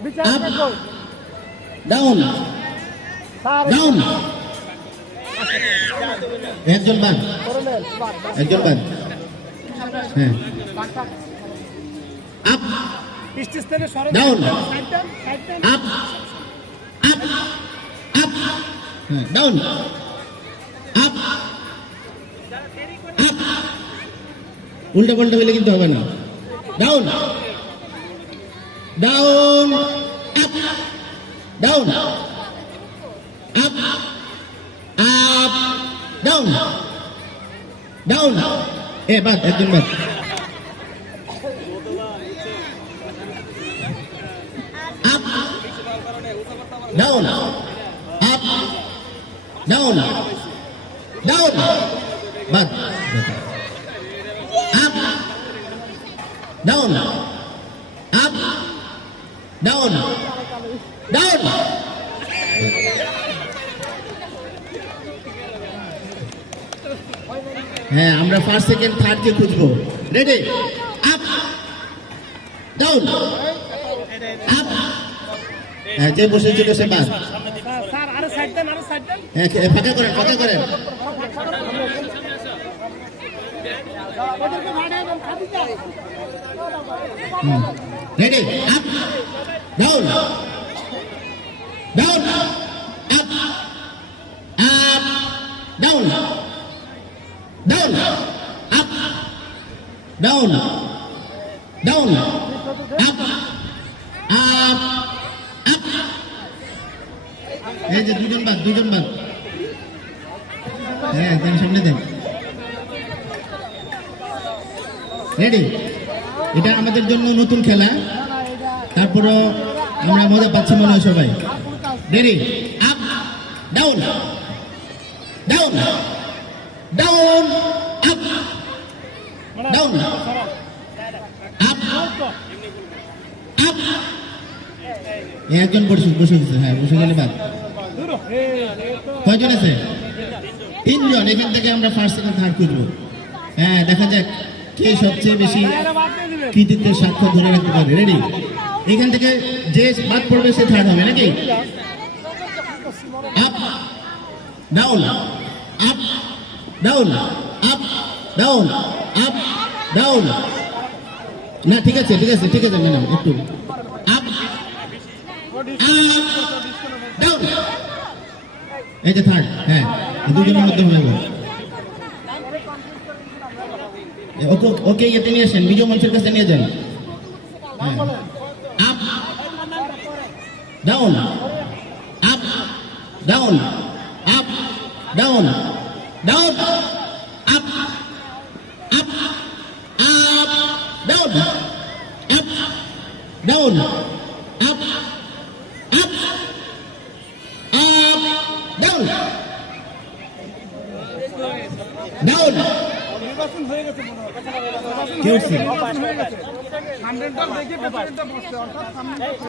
Up down down একজন বাদ একজন বাদ হ্যাঁ up down up up up হ্যাঁ ডাউন আপ আপ উল্টা পাল্টা হলে কিন্তু হবে না down down up down up up down down বাদ একজন বাদ up down up down down বাদ up down up down down হ্যাঁ আমরা ফার্স্ট সেকেন্ড থার্ড কে খুঁজবো রেডি আপ ডাউন আপ হ্যাঁ যে বসেছিল সে বাদ স্যার আরো সাইড দেন হ্যাঁ ফাঁকা করেন ready up down down up up down down up down down up up up এই যে দুজন বাদ হ্যাঁ দেন সামনে দেন রেডি এটা আমাদের জন্য নতুন খেলা তারপরও আমরা মজা পাচ্ছি মনে হয় সবাই ready up down down down up down up up একজন বসে হ্যাঁ বসে গেলে বাদ কয়জন আছে তিনজন এখান থেকে আমরা ফার্স্ট সেকেন্ড থার্ড খুঁজবো হ্যাঁ দেখা যাক কে সবচেয়ে বেশি কৃতিত্বের সাক্ষ্য ধরে রাখতে পারে রেডি এখান থেকে যে বাদ পড়বে সে থার্ড হবে নাকি up down up down up down up down না ঠিক আছে ম্যাডাম একটু আপ ডাউন এই যে থার্ড হ্যাঁ দুজনের মধ্যে হবে ওকে ইয়েতে নিয়ে আসেন বিজয় মঞ্চের কাছে নিয়ে যান up down up down up down down up up up down up down up up up down down নির্বাচন হয়ে গেছে মনে হয় কি হচ্ছে? সামনেটা দেখে পেছনেটা বসছে অর্থাৎ সামনে